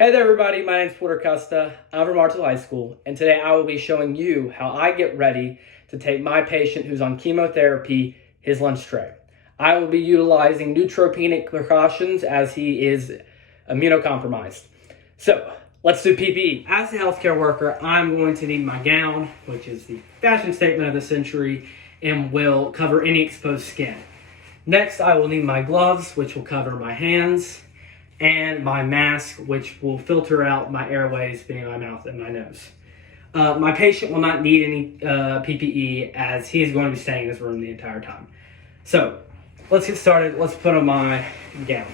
Hey there everybody, my name is Porter Custa. I'm from Hartselle High School, and today I will be showing you how I get ready to take my patient who's on chemotherapy his lunch tray. I will be utilizing neutropenic precautions as he is immunocompromised. So, let's do PPE. As a healthcare worker, I'm going to need my gown, which is the fashion statement of the century, and will cover any exposed skin. Next, I will need my gloves, which will cover my hands, and my mask, which will filter out my airways being my mouth and my nose. My patient will not need any PPE as he is going to be staying in his room the entire time. So let's get started. Let's put on my gown.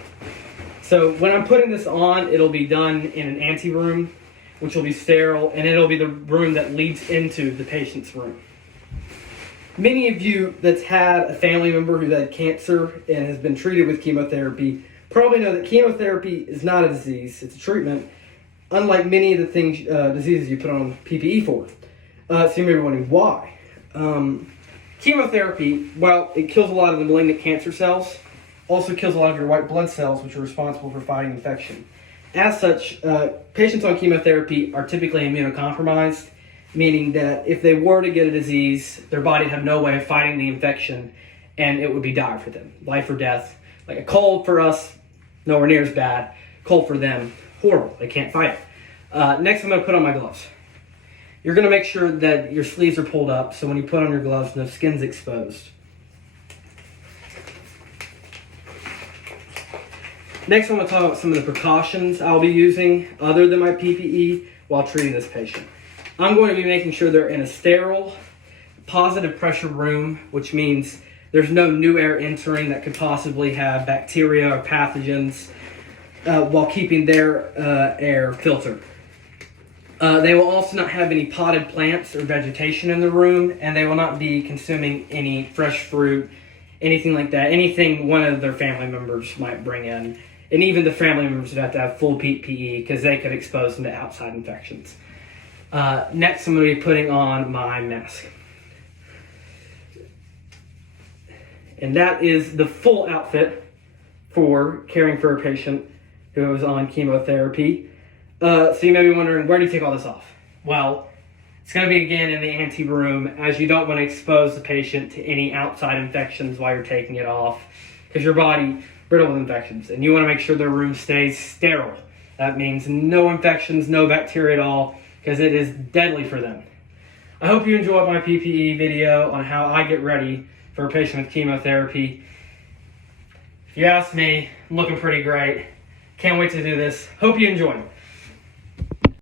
So when I'm putting this on, it'll be done in an anteroom, which will be sterile, and it'll be the room that leads into the patient's room. Many of you that's had a family member who's had cancer and has been treated with chemotherapy probably know that chemotherapy is not a disease, it's a treatment, unlike many of the diseases you put on PPE for. So you may be wondering why. Chemotherapy, while it kills a lot of the malignant cancer cells, also kills a lot of your white blood cells, which are responsible for fighting infection. As such, patients on chemotherapy are typically immunocompromised, meaning that if they were to get a disease, their body would have no way of fighting the infection, and it would be dire for them, life or death. Like a cold for us, nowhere near as bad. Cold for them, horrible. They can't fight it. Next, I'm going to put on my gloves. You're going to make sure that your sleeves are pulled up, so when you put on your gloves, no skin's exposed. Next, I'm going to talk about some of the precautions I'll be using other than my PPE while treating this patient. I'm going to be making sure they're in a sterile, positive pressure room, which means there's no new air entering that could possibly have bacteria or pathogens while keeping their air filtered. They will also not have any potted plants or vegetation in the room, and they will not be consuming any fresh fruit, anything like that, anything one of their family members might bring in. And even the family members would have to have full PPE because they could expose them to outside infections. Next, I'm going to be putting on my mask. And that is the full outfit for caring for a patient who is on chemotherapy. So you may be wondering, where do you take all this off? Well, it's going to be again in the anteroom, as you don't want to expose the patient to any outside infections while you're taking it off, because your body brittle with infections, and you want to make sure their room stays sterile. That means no infections, no bacteria at all, because it is deadly for them. I hope you enjoyed my PPE video on how I get ready for a patient with chemotherapy. If you ask me, I'm looking pretty great. Can't wait to do this. Hope you enjoyed.